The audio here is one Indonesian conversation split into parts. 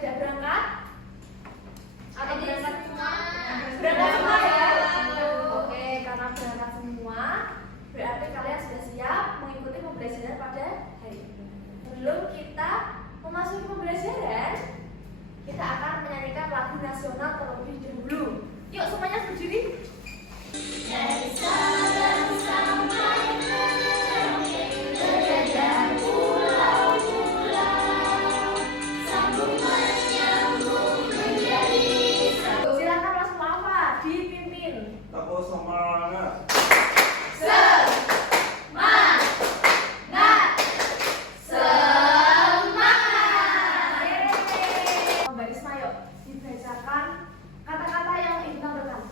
tidak berangkat? Atau berangkat semua? Berangkat semua ya? Oke, karena berangkat semua, berarti kalian sudah siap mengikuti pembelajaran pada hari ini. Sebelum kita memasuki pembelajaran, kita akan menyanyikan lagu nasional terlebih dahulu. Yuk semuanya berdiri. Dari Sabang sampai Merauke, berjajar pulau-pulau, sambung menyambung menjadi satu. Silakan Mas Muhammad dipimpin. Aku semangat. Semangat, semangat. Mbak Risma, yuk dibacakan kata-kata yang ibu tampilkan.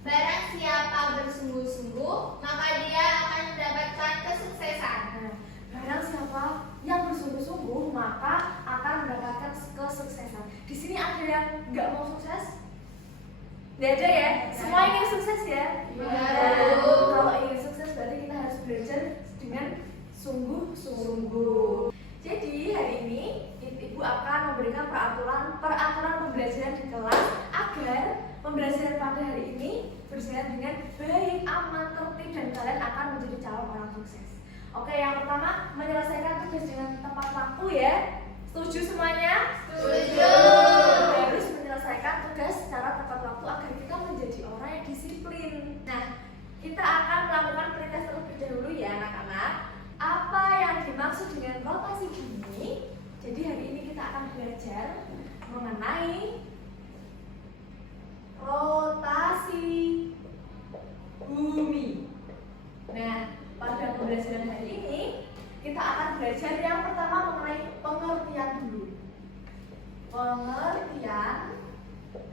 Barang siapa bersungguh-sungguh, maka dia akan mendapatkan kesuksesan. Nah, barang siapa yang bersungguh-sungguh maka akan mendapatkan kesuksesan. Di sini ada yang nggak mau sukses? Nggak ada ya? Semua ingin sukses ya? Iya. Kalau ingin sukses berarti kita harus belajar dengan sungguh-sungguh. Jadi hari ini ibu akan memberikan peraturan pembelajaran di kelas agar pembelajaran pada hari ini berjalan dengan baik, aman, tertib, dan kalian akan menjadi calon orang sukses. Oke, yang pertama menyelesaikan tugas dengan tepat waktu ya. Setuju semuanya? Setuju. Harus menyelesaikan tugas secara tepat waktu agar kita menjadi orang yang disiplin. Nah, kita akan melakukan pretest terlebih dahulu ya anak-anak. Apa yang dimaksud dengan rotasi bumi? Jadi hari ini kita akan belajar mengenai rotasi bumi. Nah, pada pembelajaran hari ini kita akan belajar yang pertama mengenai pengertian dulu. Pengertian.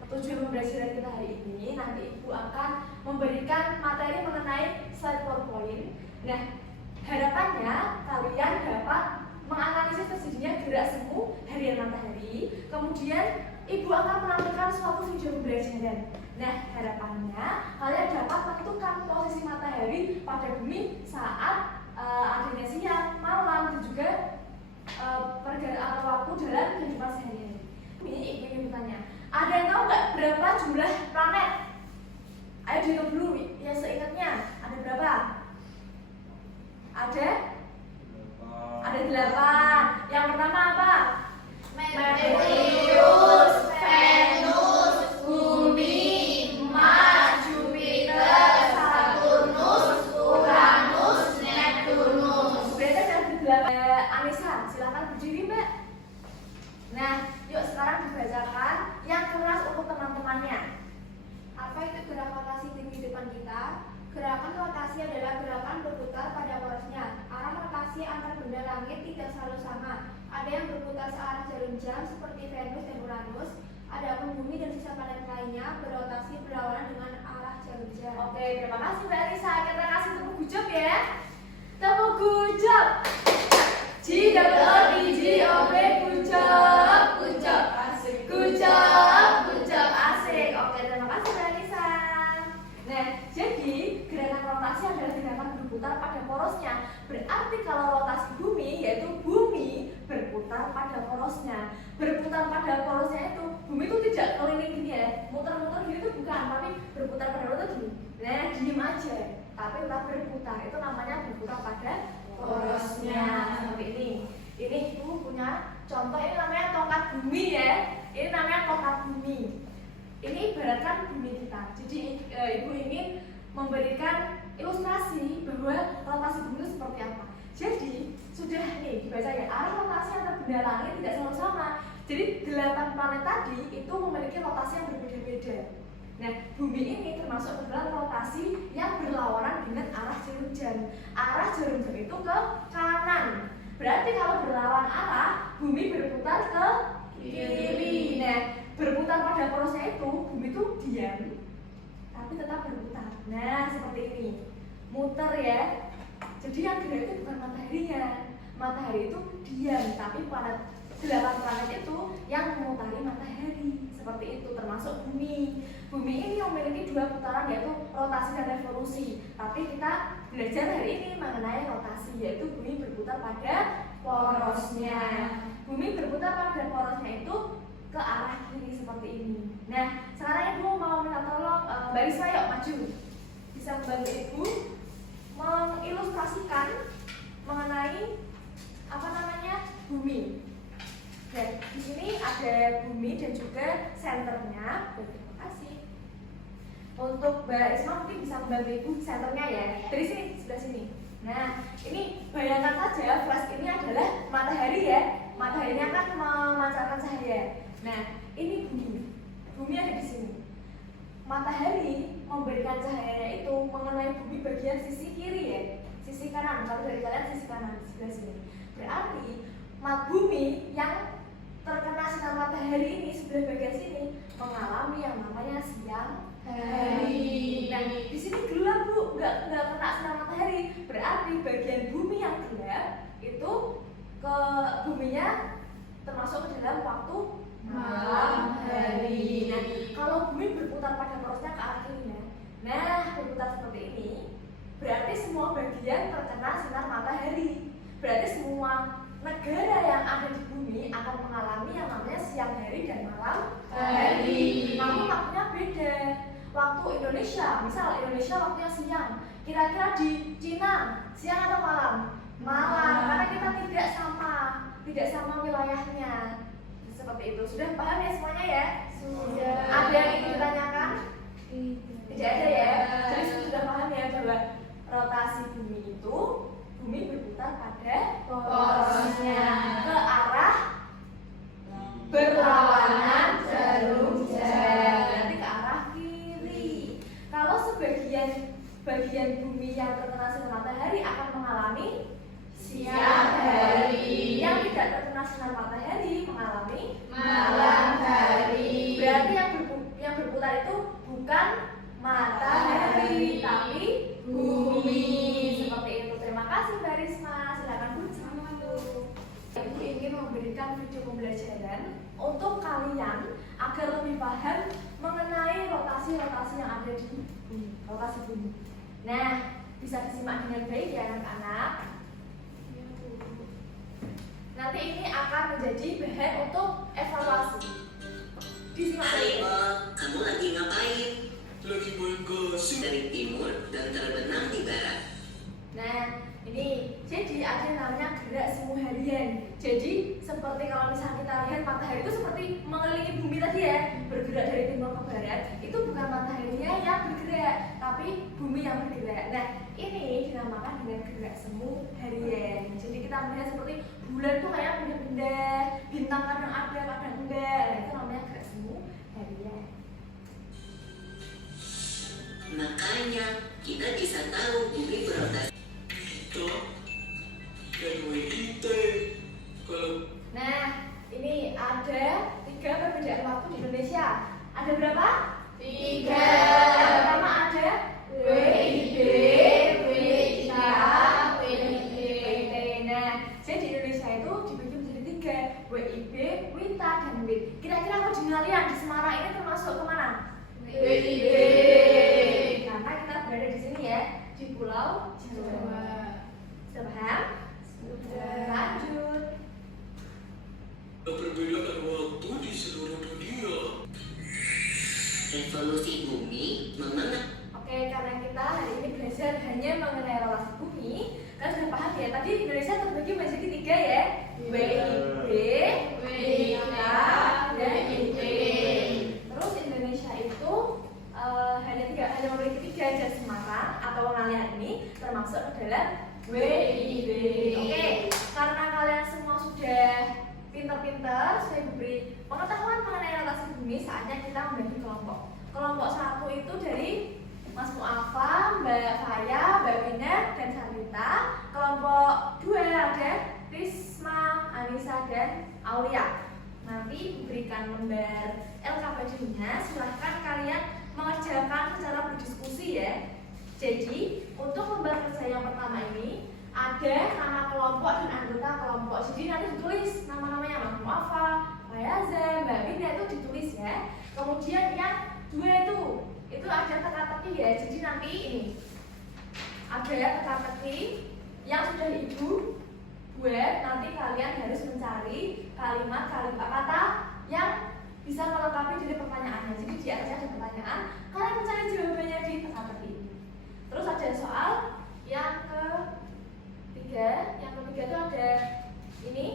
Tujuan pembelajaran kita hari ini nanti ibu akan memberikan materi mengenai slide PowerPoint. Nah, harapannya kalian dapat menganalisis terjadinya gerak semu harian matahari. Kemudian ibu akan menampilkan suatu video pembelajaran. Nah, harapannya kalian dapat menentukan posisi matahari pada bumi saat adanya siang, malam, dan juga pergerakan atau waktu dalam kehidupan sehari-hari. Ini ingin bertanya, ada yang tahu nggak berapa jumlah planet? Ayo dihitung dulu ya seingatnya. Ada berapa? Ada 8. Yang pertama apa? Merkurius, Venus, Bumi, Mars, Jupiter, Saturnus, Uranus, Neptunus. Berarti ada 8. Anissa, silakan berdiri Mbak. Nah, yuk sekarang dibacakan yang keras untuk teman-temannya. Apa itu gerak rotasi di kehidupan kita? Gerakan rotasi adalah gerakan berputar pada porosnya. Arah rotasi antar benda langit tidak selalu sama. Ada yang berputar searah jarum jam seperti Venus dan Uranus. Adapun bumi dan sisa planet lainnya berotasi berlawanan dengan arah jarum jam. Oke, terima kasih Mbak Anissa. Kita kasih tepuk gujub ya. Tepuk gujub. G-O-O-D-G-O-B gujub. Gujub asik. Gujub. Gujub asik. Oke, terima kasih Mbak Anissa. Nah, jadi gerakan rotasi adalah gerakan berputar pada porosnya. Berarti kalau rotasi bumi, yaitu bumi berputar pada porosnya. Berputar pada porosnya itu, bumi itu tidak keliling gini ya, muter-muter gini itu bukan, tapi berputar pada porosnya gini. Nah, diem aja, tapi tetap berputar. Itu namanya berputar pada porosnya. Seperti ini. Ini ibu punya contoh, ini namanya tongkat bumi ya. Ini namanya tongkat bumi. Ini ibaratkan bumi kita. Jadi ibu ingin memberikan ilustrasi bahwa rotasi bumi itu seperti apa. Jadi sudah nih dibaca ya, arah rotasi antar benda langit tidak selalu sama. Jadi 8 planet tadi itu memiliki rotasi yang berbeda-beda. Nah, bumi ini termasuk dalam rotasi yang berlawanan dengan arah jarum jam. Arah jarum jam itu ke kanan. Berarti kalau berlawan arah, bumi berputar ke kiri. Nah, berputar pada porosnya itu, bumi itu diam, tapi tetap berputar. Nah, seperti ini, muter ya. Jadi yang gerak itu bukan mataharinya. Matahari itu diam, tapi planet 8 planet itu yang memutari matahari. Seperti itu, termasuk bumi. Bumi ini memiliki 2 putaran, yaitu rotasi dan revolusi. Tapi kita belajar hari ini mengenai rotasi, yaitu bumi berputar pada porosnya. Bumi berputar pada porosnya itu ke arah kiri seperti ini. Nah, sekarang Ibu mau minta tolong Mbak Risma, yuk maju. Bisa membantu Ibu mengilustrasikan mengenai bumi. Dan di sini ada bumi dan juga senternya. Terima kasih. Untuk Mbak Risma mungkin bisa membantu Ibu senternya ya. Dari sini, sebelah sini. Nah, ini bayangkan saja flash ini adalah matahari ya. Mataharinya kan memancarkan cahaya. Nah, ini bumi. Bumi ada di sini. Matahari memberikan cahayanya itu mengenai bumi bagian sisi kiri ya. Sisi kanan, kalau dari kalian sisi kanan sebelah sini. Berarti bumi yang terkena sinar matahari ini sebelah bagian sini mengalami yang namanya siang hari. Nah, di sini gelap Bu, nggak kena sinar matahari. Berarti bagian bumi yang gelap itu ke buminya termasuk ke dalam waktu malam hari. Nah, kalau bumi berputar pada porosnya ke arah kiri ya. Nah, berputar seperti ini, berarti semua bagian terkena sinar matahari. Berarti semua negara yang ada di bumi akan mengalami yang namanya siang hari dan malam hari. Namun waktunya beda. Waktu Indonesia, misal Indonesia waktunya siang. Kira-kira di Cina siang atau malam? Malam, karena kita tidak sama wilayahnya. Seperti itu. Sudah paham ya semuanya ya? Sudah. Ada yang ingin ditanyakan? Tidak ada ya. Jadi sudah paham ya bahwa rotasi bumi itu bumi berputar pada porosnya ke arah berlawanan jarum jam, berarti ke arah kiri. Kalau bagian bumi yang terkena sinar matahari akan mengalami siang hari, yang tidak terkena sinar matahari mengalami malam hari. Berarti yang berputar itu bukan matahari tapi bumi. Seperti itu. Terima kasih Mbak Risma. Silakan Bu. Ibu ingin memberikan video pembelajaran untuk kalian agar lebih paham mengenai rotasi-rotasi yang ada di bumi, rotasi bumi. Nah, bisa disimak dengan baik ya anak-anak. Nanti ini akan menjadi bahan untuk evaluasi. Disimak Hai baik. kamu lagi ngapain? Lagi main gasing. Dari timur dan terbenam di barat. Nah, ini jadi ada yang namanya gerak semu harian. Jadi seperti kalau misalnya kita lihat matahari itu seperti mengelilingi bumi tadi ya, bergerak dari timur ke barat. Itu bukan mataharinya yang bergerak, tapi bumi yang bergerak. Nah, ini dinamakan dengan gerak semu harian. Jadi kita melihat seperti bulan tuh kayak pindah-pindah, bintang kadang ada, kadang enggak. Nah, itu namanya gerak semu harian. Makanya kita bisa tahu bumi berotasi. Kita dan kita kalau Nah, ini ada 3 perbedaan waktu di Indonesia. Ada berapa? 3. Yang pertama ada WIB, WITA, WIT. Nah, jadi di Indonesia itu dibagi menjadi 3, WIB, WITA, dan WIT. Kira-kira koordinat yang di Semarang ini termasuk kemana? WIB. Karena kita berada di sini ya, di Pulau Jawa. Sudah paham? Sudah. Lanjut. perbedaan waktu di seluruh dunia. Revolusi bumi mengenai. Oke, karena kita hari ini belajar hanya mengenai rotasi bumi, kan sudah paham ya. Tadi Indonesia terbagi menjadi 3 ya, WIB, WITA, dan WIT. Terus Indonesia itu hanya memiliki 3, dan Semarang atau kalian ini termasuk adalah WIB. Oke, karena kalian semua sudah pintar-pintar, saya diberi pengetahuan mengenai rotasi bumi, saatnya kita membagi kelompok. Kelompok 1 itu dari Mas Mu'afa, Mbak Faya, Mbak Wina, dan Sarita. Kelompok 2 ada Risma, Anissa, dan Aulia. Nanti diberikan lembar LKPD-nya, silahkan kalian mengerjakan secara berdiskusi ya. Jadi, untuk lembar kerja yang pertama ini ada nama kelompok dan anggota kelompok. Jadi nanti ditulis nama-namanya Mas Mu'afa, Mbak Yaza, Mbak Wina, itu ditulis ya. Kemudian yang 2 itu ada teka-teki ya. Jadi nanti ini ada teka-teki yang sudah Ibu buat. Nanti kalian harus mencari kalimat kata yang bisa melengkapi dari pertanyaannya. Jadi di atasnya ada pertanyaan, kalian mencari jawabannya di teka-teki ini. Terus ada soal yang ketiga itu ada ini,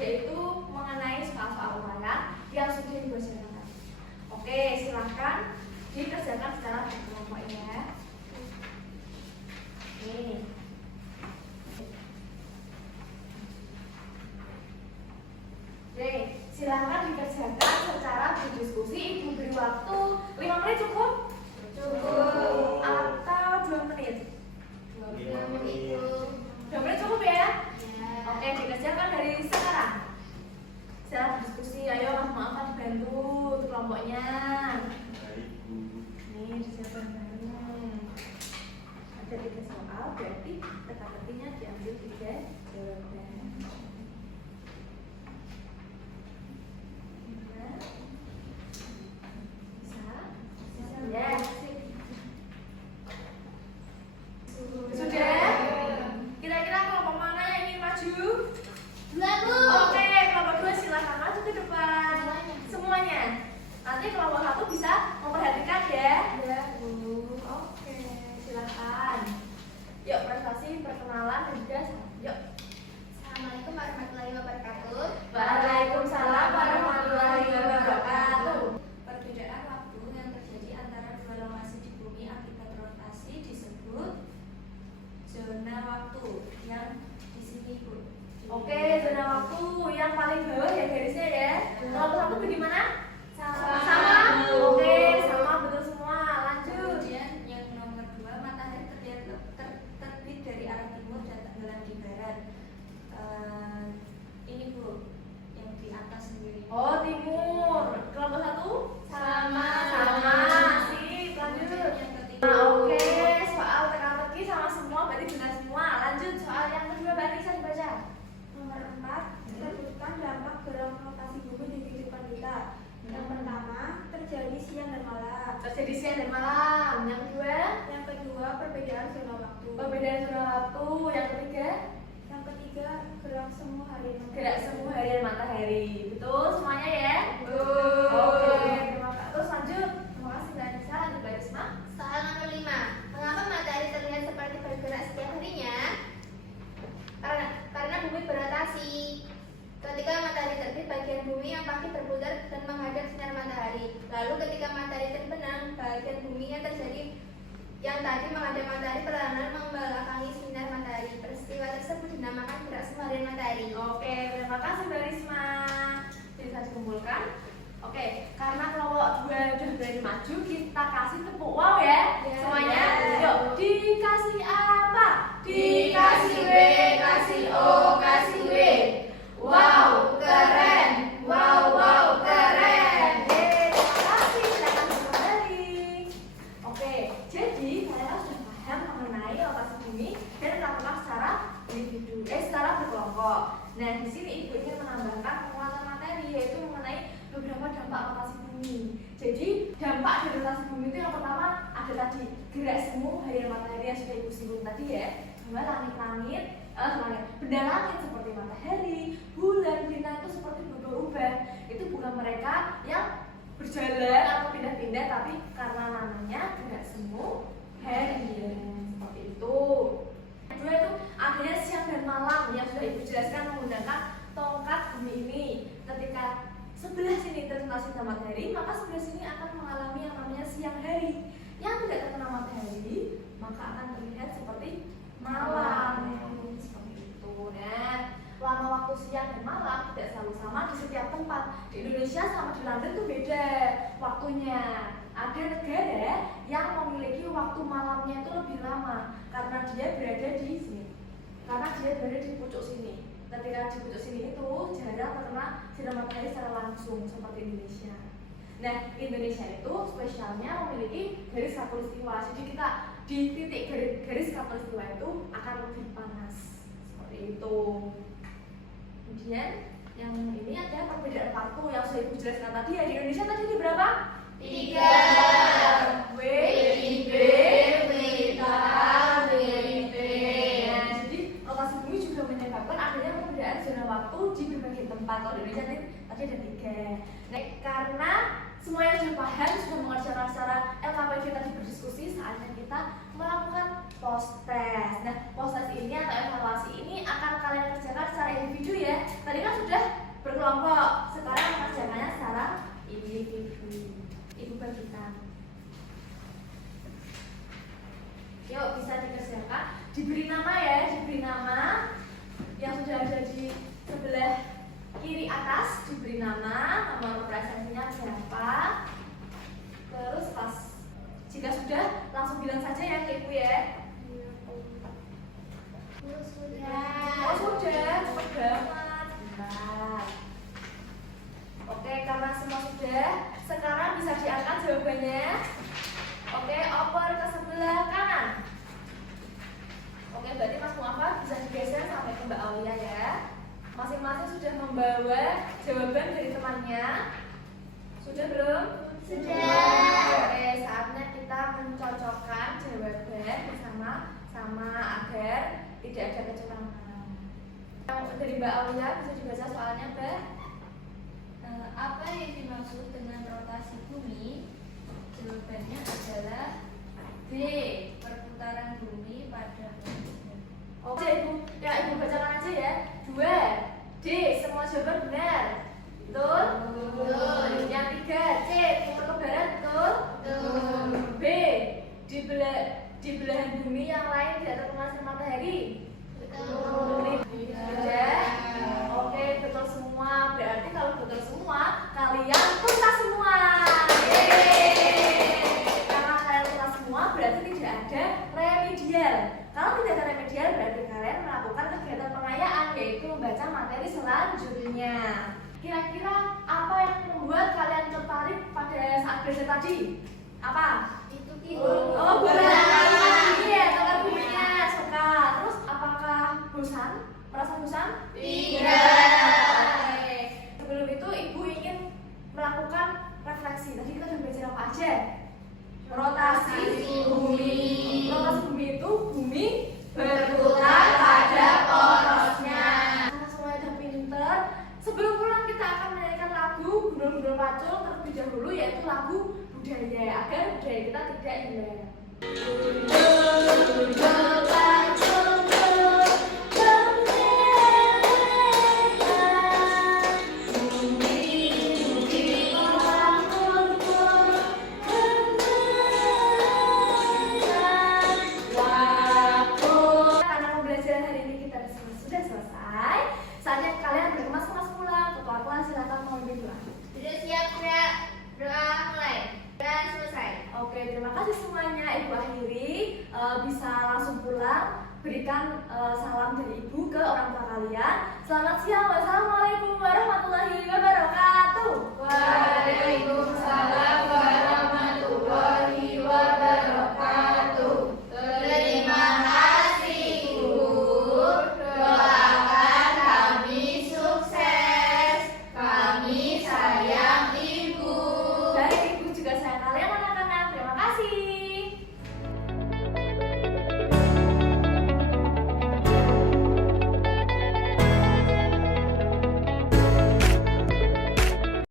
yaitu mengenai soal-soal uraian yang sudah dibacakan. Oke, silahkan dikerjakan secara berkelompok ya. Nih. Oke, silahkan dikerjakan secara berdiskusi. Ibu beri waktu 5 menit cukup? Cukup. Atau 2 menit? 5 menit. 2 menit cukup ya? Oke, dikerjakan dari sekarang. Secara berdiskusi, ayo maaf dibantu untuk kelompoknya. Nih, disiapkan bareng. Ada 3 soal, berarti teka-tekinya diambil 3 jawaban. Ya. Sudah? Kira-kira kelompok mana yang ingin maju? Oke, kelompok 2 silakan maju ke depan. Semuanya. Nanti kelompok 1 bisa memperhatikan ya. Oke, silakan. Yuk, prestasi, perkenalan dan juga yuk. Assalamualaikum warahmatullahi wabarakatuh. Waalaikumsalam warahmatullahi wabarakatuh. Perbedaan waktu yang terjadi antara dua lokasi di bumi akibat rotasi disebut zona waktu yang di sini Bu. Oke, zona waktu yang paling bawah ya garisnya ya. Kelompok 1 bagaimana? Sama. Oke, sama betul semua. Lanjut. Kemudian yang nomor 2, matahari terlihat terbit dari arah timur dan tenggelam di barat. Ini Bu, yang di atas sendiri. Oh, timur. Kelompok 1? Sama. Sip, lanjut. Yang ketiga. Oke, soal teka-teki sama semua, berarti benar semua. Lanjut, soal yang kedua, Mbak Nisa dibaca. Nomor 4, sebutkan dampak gerak rotasi bumi di kehidupan kita. Yang pertama, terjadi siang dan malam. Terjadi siang dan malam. Yang kedua, Yang kedua, perbedaan zona waktu. perbedaan zona waktu. Yang ketiga, Yang ketiga, gerak semu harian matahari. gerak semu harian matahari. Betul semuanya ya? Betul. Oke, terima kasih. Terus lanjut. Terima kasih Mbak Nisa. Lanjut Mbak Risma. Soal nomor 5. Mengapa matahari terlihat seperti bergerak setiap harinya? Karena bumi berotasi. Ketika matahari terbit, bagian bumi yang pasti berputar dan menghadap sinar matahari. Lalu ketika matahari terbenam, bagian bumi yang tadi menghadap matahari perlahan-lahan membelakangi sinar matahari. Peristiwa tersebut dinamakan gerak semu harian matahari. Oke, terima kasih Mbak Risma. Bisa dikumpulkan. Oke, karena kelompok 2 sudah berani maju, kita kasih tepuk wow ya. Ya. Semuanya. Ya. Yuk, dikasih apa? Dikasih W, kasih O, kasih W. Wow, keren. Wow, keren. Terima kasih. Silakan kembali. Oke, jadi kalian sudah paham mengenai rotasi bumi dan lakukan secara individu, secara berkelompok. Nah, di sini Ibu ingin menambahkan penguatan materi, yaitu mengenai beberapa dampak rotasi bumi. Jadi dampak dari rotasi bumi itu yang pertama ada tadi gerak semu harian matahari yang sudah Ibu singgung tadi ya. Bahwa langit-langit, benda langit seperti matahari, bulan, bintang itu seperti berubah-ubah. Itu bukan mereka yang berjalan atau pindah-pindah, tapi karena namanya gerak semu harian seperti itu. Kedua itu adanya siang dan malam yang sudah Ibu jelaskan menggunakan tongkat bumi ini. Ketika sebelah sini terkena sinar matahari, maka sebelah sini akan mengalami yang namanya siang hari. Yang tidak terkena matahari, maka akan terlihat seperti malam. Seperti itu. Nah, lama waktu siang dan malam tidak selalu sama di setiap tempat. Di Indonesia sama di London itu beda waktunya. Ada negara yang memiliki waktu malamnya itu lebih lama karena dia berada di sini. Karena dia berada di pucuk sini. Ketika di pucuk sini itu jarang terkena sinar matahari secara langsung seperti Indonesia. Nah, Indonesia itu spesialnya memiliki garis khatulistiwa. Jadi kita di titik garis khatulistiwa itu akan lebih panas seperti itu. Kemudian yang ini ada perbedaan waktu yang sudah Ibu jelaskan tadi ya. Di Indonesia tadi di berapa? 3. WIB, WITA, WIB. Nah, jadi rotasi bumi juga menyebabkan adanya perbedaan zona waktu di berbagai tempat. 4. Kalau di Indonesia tadi ada 3. Nah, karena semuanya sudah paham, sudah mengerjakan secara LKPD tadi berdiskusi, saatnya kita melakukan post test. Nah, post test ini atau evaluasi ini akan kalian kerjakan secara individu ya. Tadi kan sudah berkelompok, sekarang mengerjakannya secara individu. Ibu bagikan. Yuk, bisa dikerjakan. Diberi nama ya, diberi nama yang sudah ada di sebelah kiri atas, diberi nama, nomor referensinya berapa. Terus pas jika sudah langsung bilang saja ya ke ibu ya. Oh sudah, cepet banget. Bentar. Oke, karena semua sudah, sekarang bisa diangkat jawabannya. Oke, oper ke sebelah kanan. Oke, berarti Mas Muhammad bisa digeser sampai ke Mbak Aulia ya. Masing-masing sudah membawa jawaban dari temannya. Sudah belum? Sudah. Oke, saatnya kita mencocokkan jawaban bersama-sama agar tidak ada kecurangan. Yang dari Mbak Aulia bisa dibaca soalnya, Mbak. Apa yang dimaksud dengan rotasi bumi? Jawabannya adalah B. Perputaran bumi pada posisinya. Oke, Ibu. Ya, Ibu bacakan aja ya. 2. D. Semua jawaban benar. Betul? Betul. Yang 3. C. Timur ke barat. Betul? Betul. B. Di belahan bumi yang lain tidak terkena sinar matahari. Betul. Sudah? Oke, betul semua. Berarti kalau betul semua, kalian tuntas semua. Yeay. Karena kalian tuntas semua, berarti tidak ada remedial. Kalau tidak ada remedial, berarti kalian melakukan kegiatan pengayaan, yaitu membaca materi selanjutnya. Kira-kira apa yang membuat kalian tertarik pada saat belajar tadi? Apa? Itu tidur. Oh, bulan. Iya, tengah buminya suka. Terus apakah bosan? Merasa bosan? Tidak. Oke. Sebelum itu ibu ingin melakukan refleksi. Tadi kita sudah belajar apa aja? Rotasi bumi. Rotasi bumi itu bumi berputar pada porosnya. Karena semuanya udah pinter, sebelum pulang kita akan menyanyikan lagu Gundul-Gundul Pacul terlebih dahulu, yaitu lagu budaya agar budaya kita tidak hilang. Gundul-Gundul Pacul.